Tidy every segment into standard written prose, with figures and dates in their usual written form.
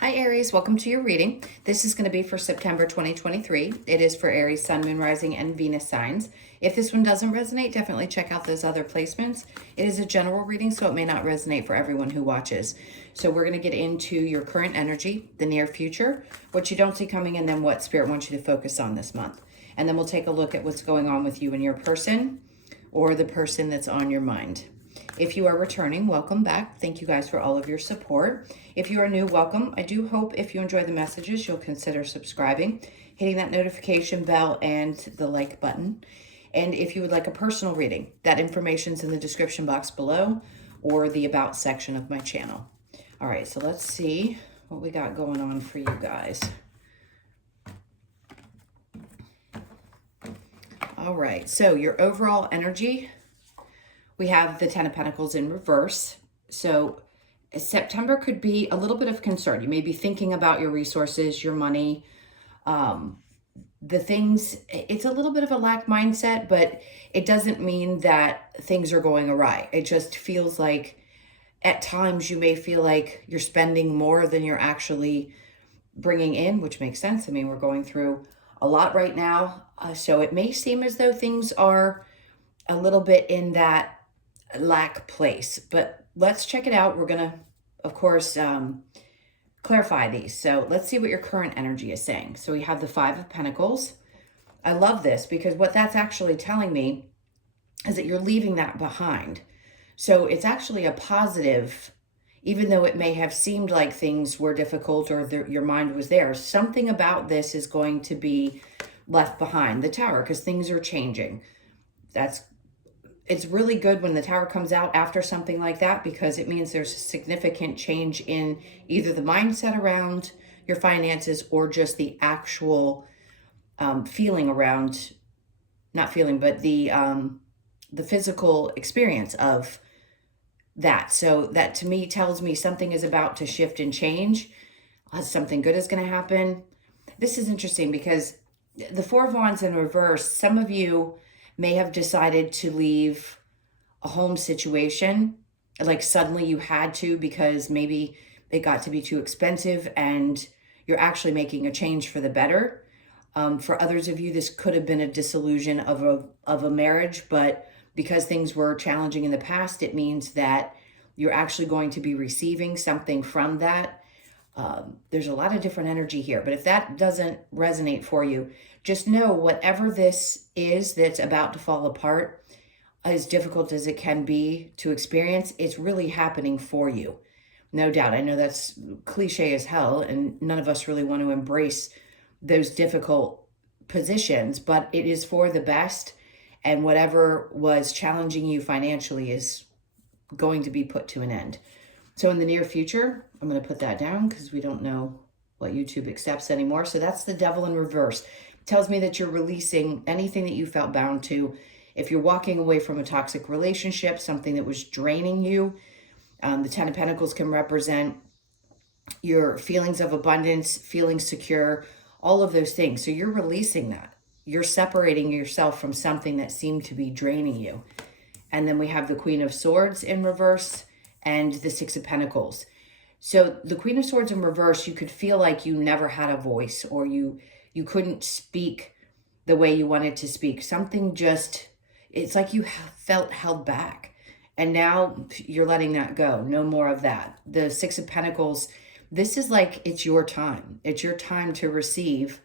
Hi Aries, welcome to your reading. This is going to be for September 2023. It is for Aries, Sun, Moon, Rising, and Venus signs. If this one doesn't resonate, definitely check out those other placements. It is a general reading, so it may not resonate for everyone who watches. So we're going to get into your current energy, the near future, what you don't see coming, and then what Spirit wants you to focus on this month. And then we'll take a look at what's going on with you and your person, or the person that's on your mind. If you are returning, welcome back. Thank you guys for all of your support. If you are new, welcome. I do hope if you enjoy the messages, you'll consider subscribing, hitting that notification bell and the like button. And if you would like a personal reading, that information's in the description box below or the about section of my channel. All right, so let's see what we got going on for you guys. All right, so your overall energy, we have the Ten of Pentacles in reverse. So September could be a little bit of concern. You may be thinking about your resources, your money, the things. It's a little bit of a lack mindset, but it doesn't mean that things are going awry. It just feels like at times you may feel like you're spending more than you're actually bringing in, which makes sense. I mean, we're going through a lot right now. So it may seem as though things are a little bit in that lack place, but let's check it out. We're gonna, of course, clarify these. So let's see what your current energy is saying. So we have the Five of Pentacles. I love this because what that's actually telling me is that you're leaving that behind. So it's actually a positive, even though it may have seemed like things were difficult or your mind was there. Something about this is going to be left behind. The Tower, because things are changing. It's really good when the Tower comes out after something like that, because it means there's a significant change in either the mindset around your finances or just the actual feeling around, not feeling, but the physical experience of that. So that to me tells me something is about to shift and change. Something good is going to happen. This is interesting because the Four of Wands in reverse, some of you may have decided to leave a home situation, like suddenly you had to because maybe it got to be too expensive and you're actually making a change for the better. For others of you, this could have been a dissolution of a marriage, but because things were challenging in the past, it means that you're actually going to be receiving something from that. There's a lot of different energy here, but if that doesn't resonate for you, just know whatever this is that's about to fall apart, as difficult as it can be to experience, it's really happening for you. No doubt. I know that's cliche as hell, and none of us really want to embrace those difficult positions, but it is for the best, and whatever was challenging you financially is going to be put to an end. So in the near future, I'm going to put that down because we don't know what YouTube accepts anymore. So that's the Devil in reverse. It tells me that you're releasing anything that you felt bound to. If you're walking away from a toxic relationship, something that was draining you, the Ten of Pentacles can represent your feelings of abundance, feeling secure, all of those things. So you're releasing that. You're separating yourself from something that seemed to be draining you. And then we have the Queen of Swords in reverse and the Six of Pentacles. So the Queen of Swords in reverse, you could feel like you never had a voice, or you couldn't speak the way you wanted to speak. Something just, it's like you felt held back. And now you're letting that go. No more of that. The Six of Pentacles, this is like it's your time. It's your time to receive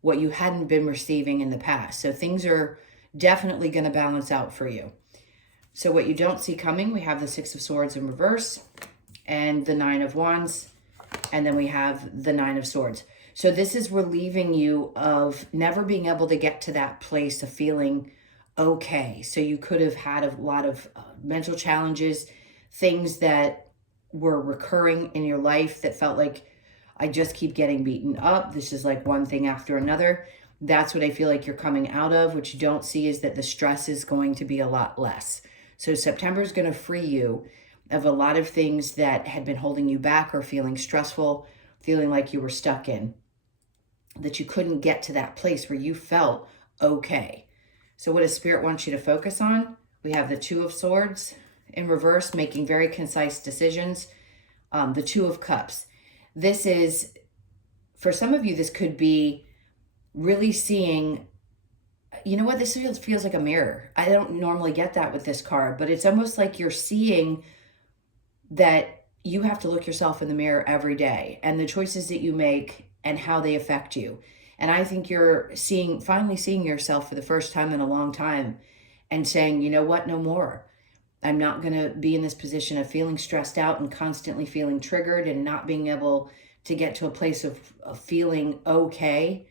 what you hadn't been receiving in the past. So things are definitely going to balance out for you. So what you don't see coming, we have the Six of Swords in reverse and the Nine of Wands, and then we have the Nine of Swords. So this is relieving you of never being able to get to that place of feeling okay. So you could have had a lot of mental challenges, things that were recurring in your life that felt like, I just keep getting beaten up. This is like one thing after another. That's what I feel like you're coming out of. What you don't see is that the stress is going to be a lot less. So September is going to free you of a lot of things that had been holding you back or feeling stressful, feeling like you were stuck in, that you couldn't get to that place where you felt okay. So what does Spirit want you to focus on? We have the Two of Swords in reverse, making very concise decisions. The Two of Cups. This is, for some of you, this could be really seeing, you know what, this feels like a mirror. I don't normally get that with this card, but it's almost like you're seeing that you have to look yourself in the mirror every day and the choices that you make and how they affect you. And I think you're finally seeing yourself for the first time in a long time and saying, you know what, no more. I'm not going to be in this position of feeling stressed out and constantly feeling triggered and not being able to get to a place of feeling okay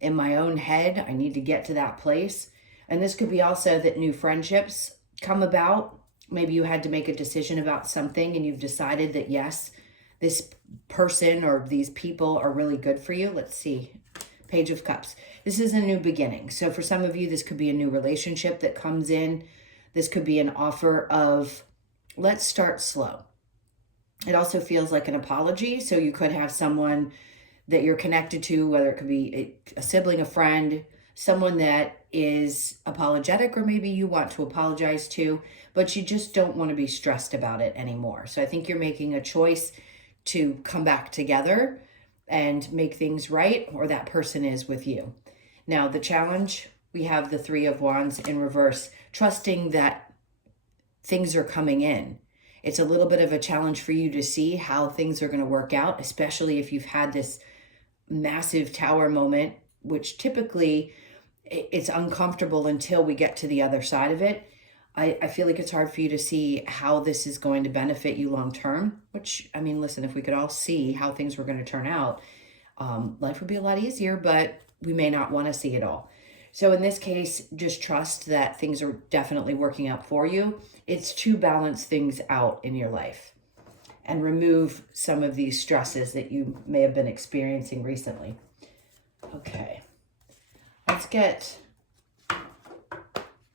in my own head. I need to get to that place. And this could be also that new friendships come about. Maybe you had to make a decision about something and you've decided that, yes, this person or these people are really good for you. Let's see. Page of Cups. This is a new beginning. So for some of you, this could be a new relationship that comes in. This could be an offer of, let's start slow. It also feels like an apology. So you could have someone that you're connected to, whether it could be a sibling, a friend, someone that is apologetic, or maybe you want to apologize to, but you just don't want to be stressed about it anymore. So I think you're making a choice to come back together and make things right, or that person is with you. Now, the challenge, we have the Three of Wands in reverse, trusting that things are coming in. It's a little bit of a challenge for you to see how things are going to work out, especially if you've had this massive tower moment, which typically it's uncomfortable until we get to the other side of it. I feel like it's hard for you to see how this is going to benefit you long term, which, I mean, listen, if we could all see how things were going to turn out, life would be a lot easier, but we may not want to see it all. So in this case, just trust that things are definitely working out for you. It's to balance things out in your life and remove some of these stresses that you may have been experiencing recently. Okay, let's get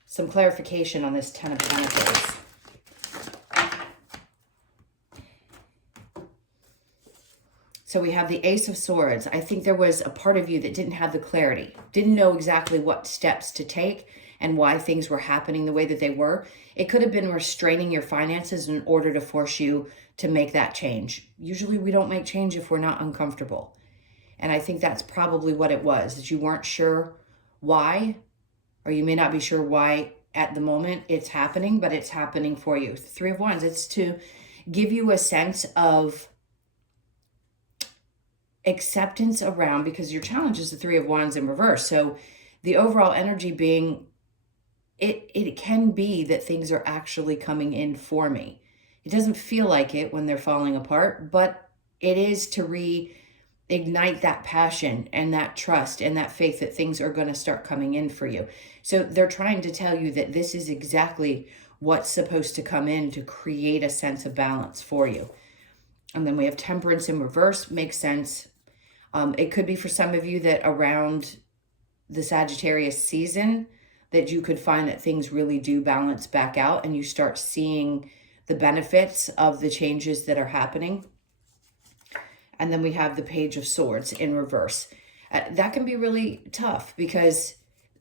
some clarification on this Ten of Pentacles. So we have the Ace of Swords. I think there was a part of you that didn't have the clarity, didn't know exactly what steps to take and why things were happening the way that they were. It could have been restraining your finances in order to force you to make that change. Usually we don't make change if we're not uncomfortable. And I think that's probably what it was, that you weren't sure why, or you may not be sure why at the moment it's happening, but it's happening for you. Three of Wands, it's to give you a sense of acceptance around, because your challenge is the Three of Wands in reverse. So the overall energy being, it can be that things are actually coming in for me. It doesn't feel like it when they're falling apart, but it is to reignite that passion and that trust and that faith that things are going to start coming in for you. So they're trying to tell you that this is exactly what's supposed to come in to create a sense of balance for you. And then we have Temperance in reverse. Makes sense. It could be for some of you that around the Sagittarius season that you could find that things really do balance back out and you start seeing the benefits of the changes that are happening. And then we have the Page of Swords in reverse. That can be really tough because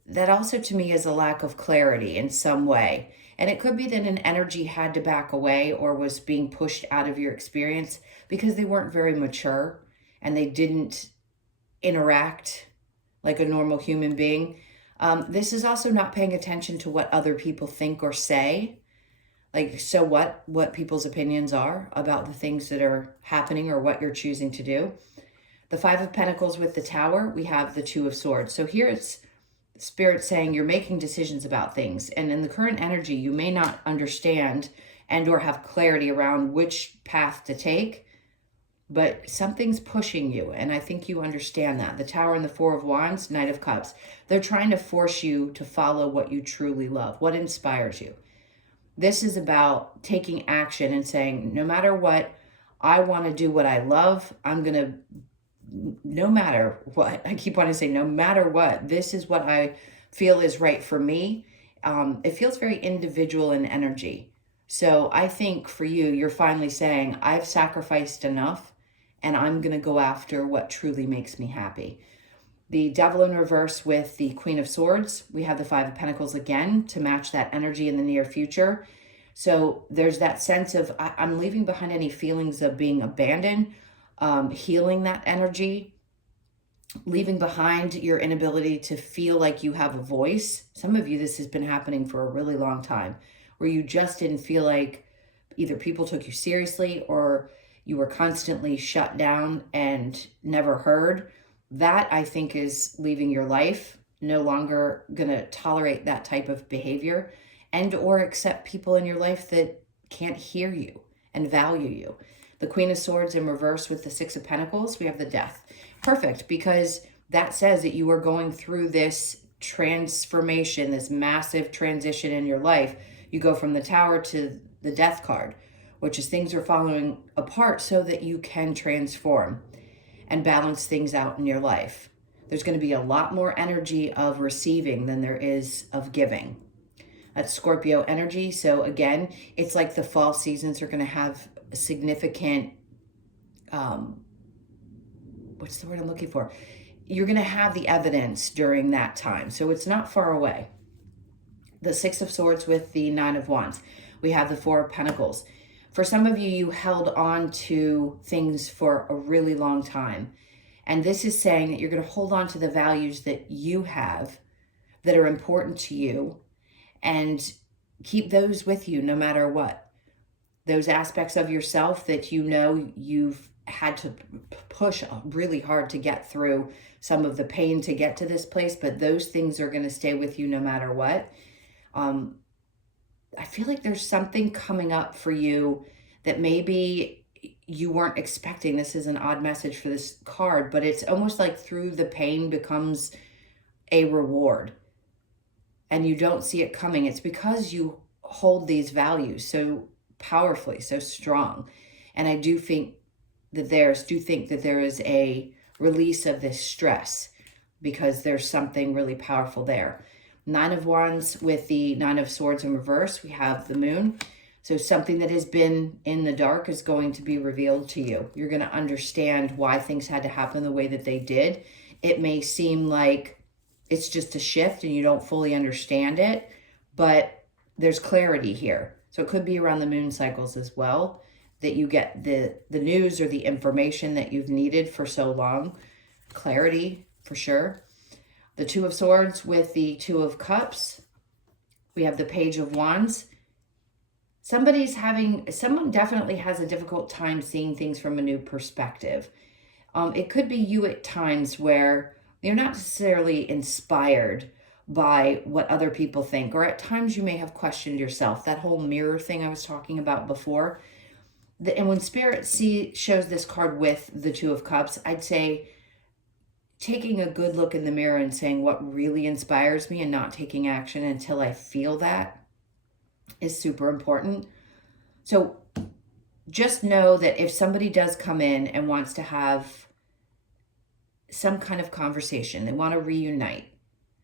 that also to me is a lack of clarity in some way. And it could be that an energy had to back away or was being pushed out of your experience because they weren't very mature and they didn't interact like a normal human being. This is also not paying attention to what other people think or say. Like, so what people's opinions are about the things that are happening or what you're choosing to do. The Five of Pentacles with the Tower, we have the Two of Swords. So here it's Spirit saying you're making decisions about things. And in the current energy, you may not understand and or have clarity around which path to take, but something's pushing you. And I think you understand that. The Tower and the Four of Wands, Knight of Cups. They're trying to force you to follow what you truly love, what inspires you. This is about taking action and saying, no matter what, I want to do what I love. I'm going to, no matter what, I keep wanting to say, no matter what, this is what I feel is right for me. It feels very individual in energy. So I think for you, you're finally saying, I've sacrificed enough and I'm going to go after what truly makes me happy. The Devil in reverse with the Queen of Swords. We have the Five of Pentacles again to match that energy in the near future. So there's that sense of I'm leaving behind any feelings of being abandoned. healing that energy, leaving behind your inability to feel like you have a voice. Some of you, this has been happening for a really long time, where you just didn't feel like either people took you seriously or you were constantly shut down and never heard. That, I think, is leaving your life, no longer going to tolerate that type of behavior and or accept people in your life that can't hear you and value you. The Queen of Swords in reverse with the Six of Pentacles, we have the Death. Perfect, because that says that you are going through this transformation, this massive transition in your life. You go from the Tower to the Death card, which is things are falling apart so that you can transform and balance things out in your life. There's going to be a lot more energy of receiving than there is of giving. That's Scorpio energy. So again, it's like the fall seasons are going to have a significant, what's the word I'm looking for? You're going to have the evidence during that time. So it's not far away. The Six of Swords with the Nine of Wands. We have the Four of Pentacles. For some of you, you held on to things for a really long time. And this is saying that you're going to hold on to the values that you have that are important to you and keep those with you no matter what. Those aspects of yourself that you know you've had to push really hard to get through some of the pain to get to this place, but those things are going to stay with you no matter what. I feel like there's something coming up for you that maybe you weren't expecting. This is an odd message for this card, but it's almost like through the pain becomes a reward and you don't see it coming. It's because you hold these values so powerfully, so strong. And I do think that there is a release of this stress because there's something really powerful there. Nine of Wands with the Nine of Swords in reverse, we have the Moon. So something that has been in the dark is going to be revealed to you. You're going to understand why things had to happen the way that they did. It may seem like it's just a shift and you don't fully understand it, but there's clarity here. So it could be around the moon cycles as well that you get the news or the information that you've needed for so long. Clarity for sure. The Two of Swords with the Two of Cups. We have the Page of Wands. Someone definitely has a difficult time seeing things from a new perspective. It could be you at times where you're not necessarily inspired by what other people think, or at times you may have questioned yourself. That whole mirror thing I was talking about before. And when Spirit shows this card with the Two of Cups, I'd say taking a good look in the mirror and saying what really inspires me and not taking action until I feel that is super important. So just know that if somebody does come in and wants to have some kind of conversation, they want to reunite,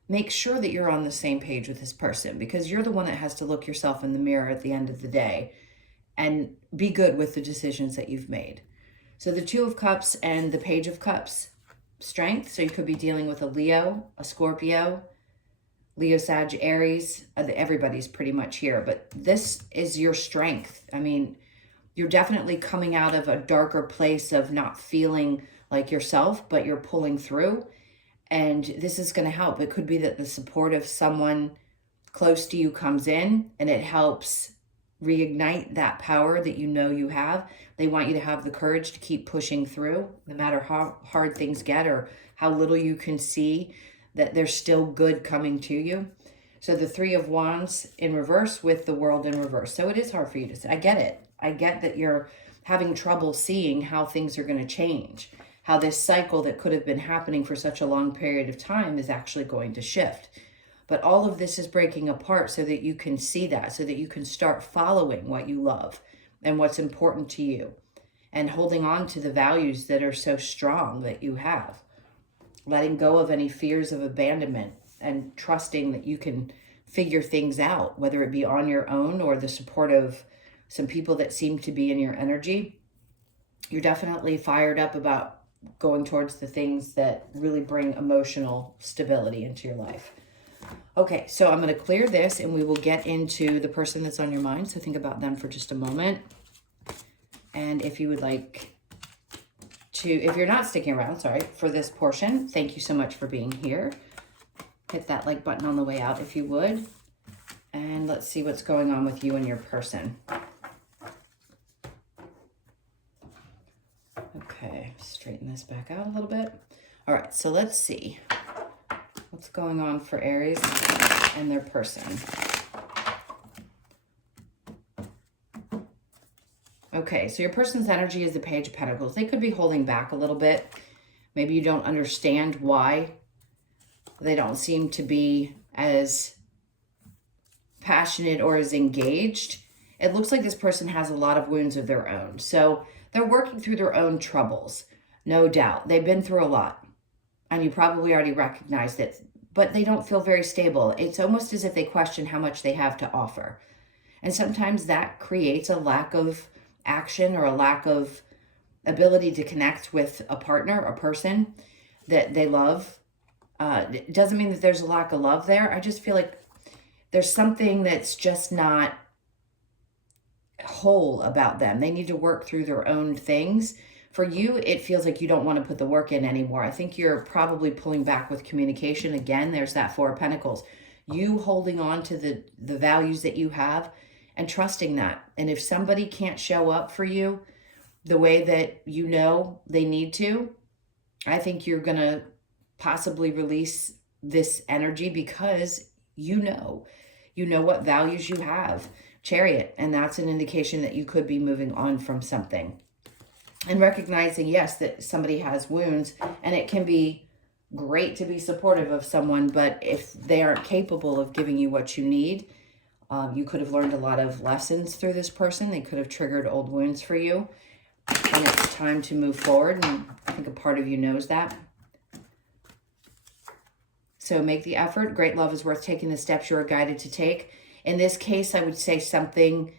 make sure that you're on the same page with this person, because you're the one that has to look yourself in the mirror at the end of the day and be good with the decisions that you've made. So the Two of Cups and the Page of Cups, strength. So you could be dealing with a Leo, a Scorpio, Leo, Sag, Aries. Everybody's pretty much here, but this is your strength. I mean, you're definitely coming out of a darker place of not feeling like yourself, but you're pulling through. And this is going to help. It could be that the support of someone close to you comes in and it helps reignite that power that you know you have. They want you to have the courage to keep pushing through, no matter how hard things get or how little you can see, that there's still good coming to you. So the Three of Wands in reverse with the World in reverse. So it is hard for you to say. I get it. I get that you're having trouble seeing how things are going to change, how this cycle that could have been happening for such a long period of time is actually going to shift. But all of this is breaking apart so that you can see that, so that you can start following what you love and what's important to you and holding on to the values that are so strong that you have. Letting go of any fears of abandonment and trusting that you can figure things out, whether it be on your own or the support of some people that seem to be in your energy. You're definitely fired up about going towards the things that really bring emotional stability into your life. Okay, so I'm going to clear this and we will get into the person that's on your mind. So think about them for just a moment. And if you would like if you're not sticking around, sorry, for this portion, thank you so much for being here. Hit that like button on the way out if you would. And let's see what's going on with you and your person. Okay, straighten this back out a little bit. All right, so let's see what's going on for Aries and their person. Okay, so your person's energy is the Page of Pentacles. They could be holding back a little bit. Maybe you don't understand why they don't seem to be as passionate or as engaged. It looks like this person has a lot of wounds of their own. So they're working through their own troubles, no doubt. They've been through a lot, and you probably already recognized it, but they don't feel very stable. It's almost as if they question how much they have to offer. And sometimes that creates a lack of action or a lack of ability to connect with a partner, a person that they love. It doesn't mean that there's a lack of love there. I just feel like there's something that's just not whole about them. They need to work through their own things. For you, it feels like you don't want to put the work in anymore. I think you're probably pulling back with communication. Again, there's that Four of Pentacles. You holding on to the values that you have and trusting that. And if somebody can't show up for you the way that you know they need to, I think you're going to possibly release this energy because you know what values you have. Chariot, and that's an indication that you could be moving on from something. And recognizing, yes, that somebody has wounds, and it can be great to be supportive of someone, but if they aren't capable of giving you what you need, you could have learned a lot of lessons through this person. They could have triggered old wounds for you, and it's time to move forward, and I think a part of you knows that. So make the effort. Great love is worth taking the steps you are guided to take. In this case, I would say something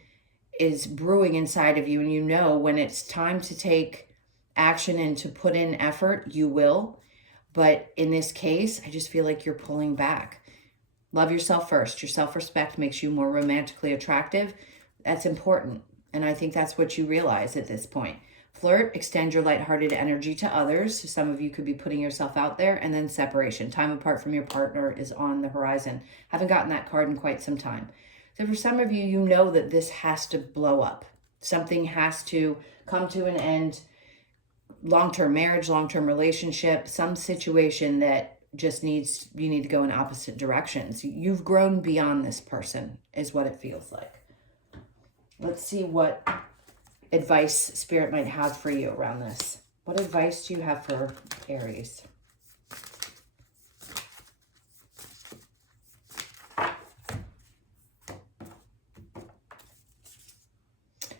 is brewing inside of you, and you know when it's time to take action and to put in effort, you will. But in this case, I just feel like you're pulling back. Love yourself first. Your self-respect makes you more romantically attractive. That's important, and I think that's what you realize at this point. Flirt, extend your lighthearted energy to others. Some of you could be putting yourself out there. And then separation. Time apart from your partner is on the horizon. Haven't gotten that card in quite some time. So for some of you, you know that this has to blow up. Something has to come to an end. Long-term marriage, long-term relationship, some situation that just you need to go in opposite directions. You've grown beyond this person is what it feels like. Let's see what advice Spirit might have for you around this. What advice do you have for Aries?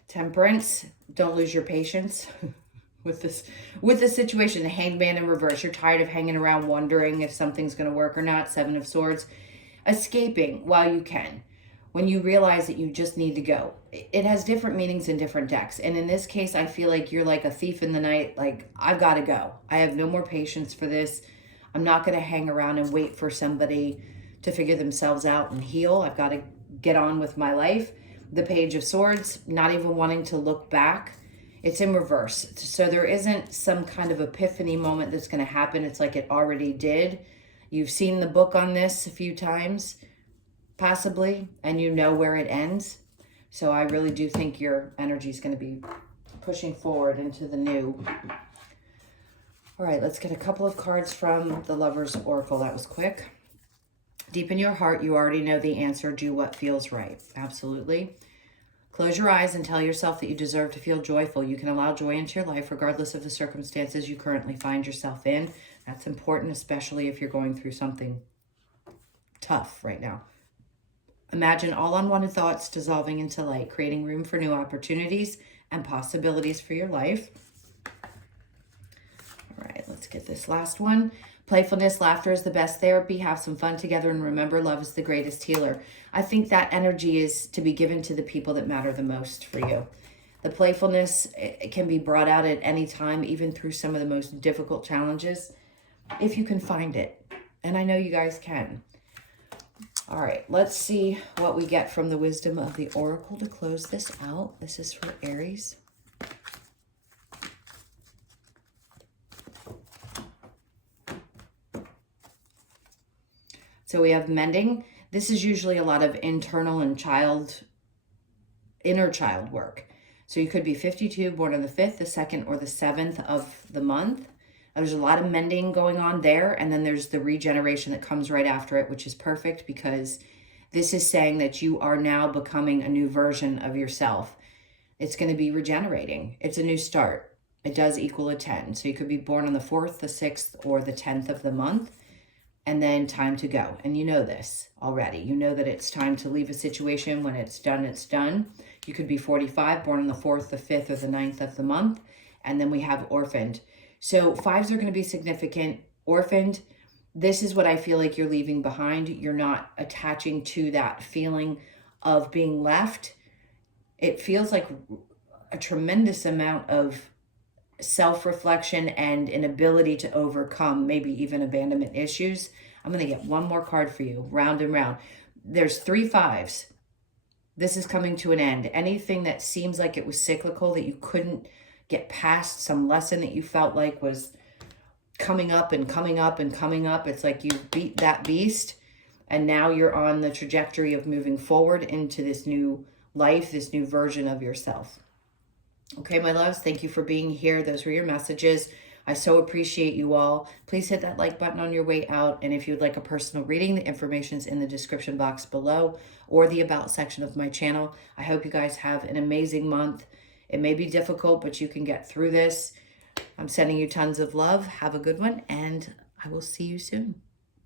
Temperance, don't lose your patience with the situation. The Hangman in reverse. You're tired of hanging around wondering if something's going to work or not. Seven of Swords. Escaping while you can. When you realize that you just need to go. It has different meanings in different decks. And in this case, I feel like you're like a thief in the night. Like, I've got to go. I have no more patience for this. I'm not going to hang around and wait for somebody to figure themselves out and heal. I've got to get on with my life. The Page of Swords, not even wanting to look back. It's in reverse. So there isn't some kind of epiphany moment that's going to happen. It's like it already did. You've seen the book on this a few times, possibly, and you know where it ends. So I really do think your energy is going to be pushing forward into the new. All right, let's get a couple of cards from the Lover's Oracle. That was quick. Deep in your heart, you already know the answer. Do what feels right. Absolutely. Close your eyes and tell yourself that you deserve to feel joyful. You can allow joy into your life regardless of the circumstances you currently find yourself in. That's important, especially if you're going through something tough right now. Imagine all unwanted thoughts dissolving into light, creating room for new opportunities and possibilities for your life. All right, let's get this last one. Playfulness, laughter is the best therapy. Have some fun together, and remember, love is the greatest healer. I think that energy is to be given to the people that matter the most for you. The playfulness, it can be brought out at any time, even through some of the most difficult challenges, if you can find it. And I know you guys can. All right, let's see what we get from the wisdom of the Oracle to close this out. This is for Aries. So we have mending. This is usually a lot of internal and inner child work. So you could be 52, born on the 5th, the 2nd, or the 7th of the month. There's a lot of mending going on there. And then there's the regeneration that comes right after it, which is perfect because this is saying that you are now becoming a new version of yourself. It's going to be regenerating. It's a new start. It does equal a 10. So you could be born on the 4th, the 6th, or the 10th of the month. And then time to go. And you know this already. You know that it's time to leave a situation. When it's done, it's done. You could be 45, born on the 4th, the 5th, or the 9th of the month. And then we have orphaned. So 5s are going to be significant. Orphaned, this is what I feel like you're leaving behind. You're not attaching to that feeling of being left. It feels like a tremendous amount of self-reflection and an ability to overcome maybe even abandonment issues. I'm going to get one more card for you, round and round. There's 3 5s. This is coming to an end. Anything that seems like it was cyclical, that you couldn't get past, some lesson that you felt like was coming up and coming up and coming up. It's like you beat that beast and now you're on the trajectory of moving forward into this new life, this new version of yourself. Okay, my loves, thank you for being here. Those were your messages. I so appreciate you all. Please hit that like button on your way out. And if you'd like a personal reading, the information is in the description box below or the about section of my channel. I hope you guys have an amazing month. It may be difficult, but you can get through this. I'm sending you tons of love. Have a good one, and I will see you soon.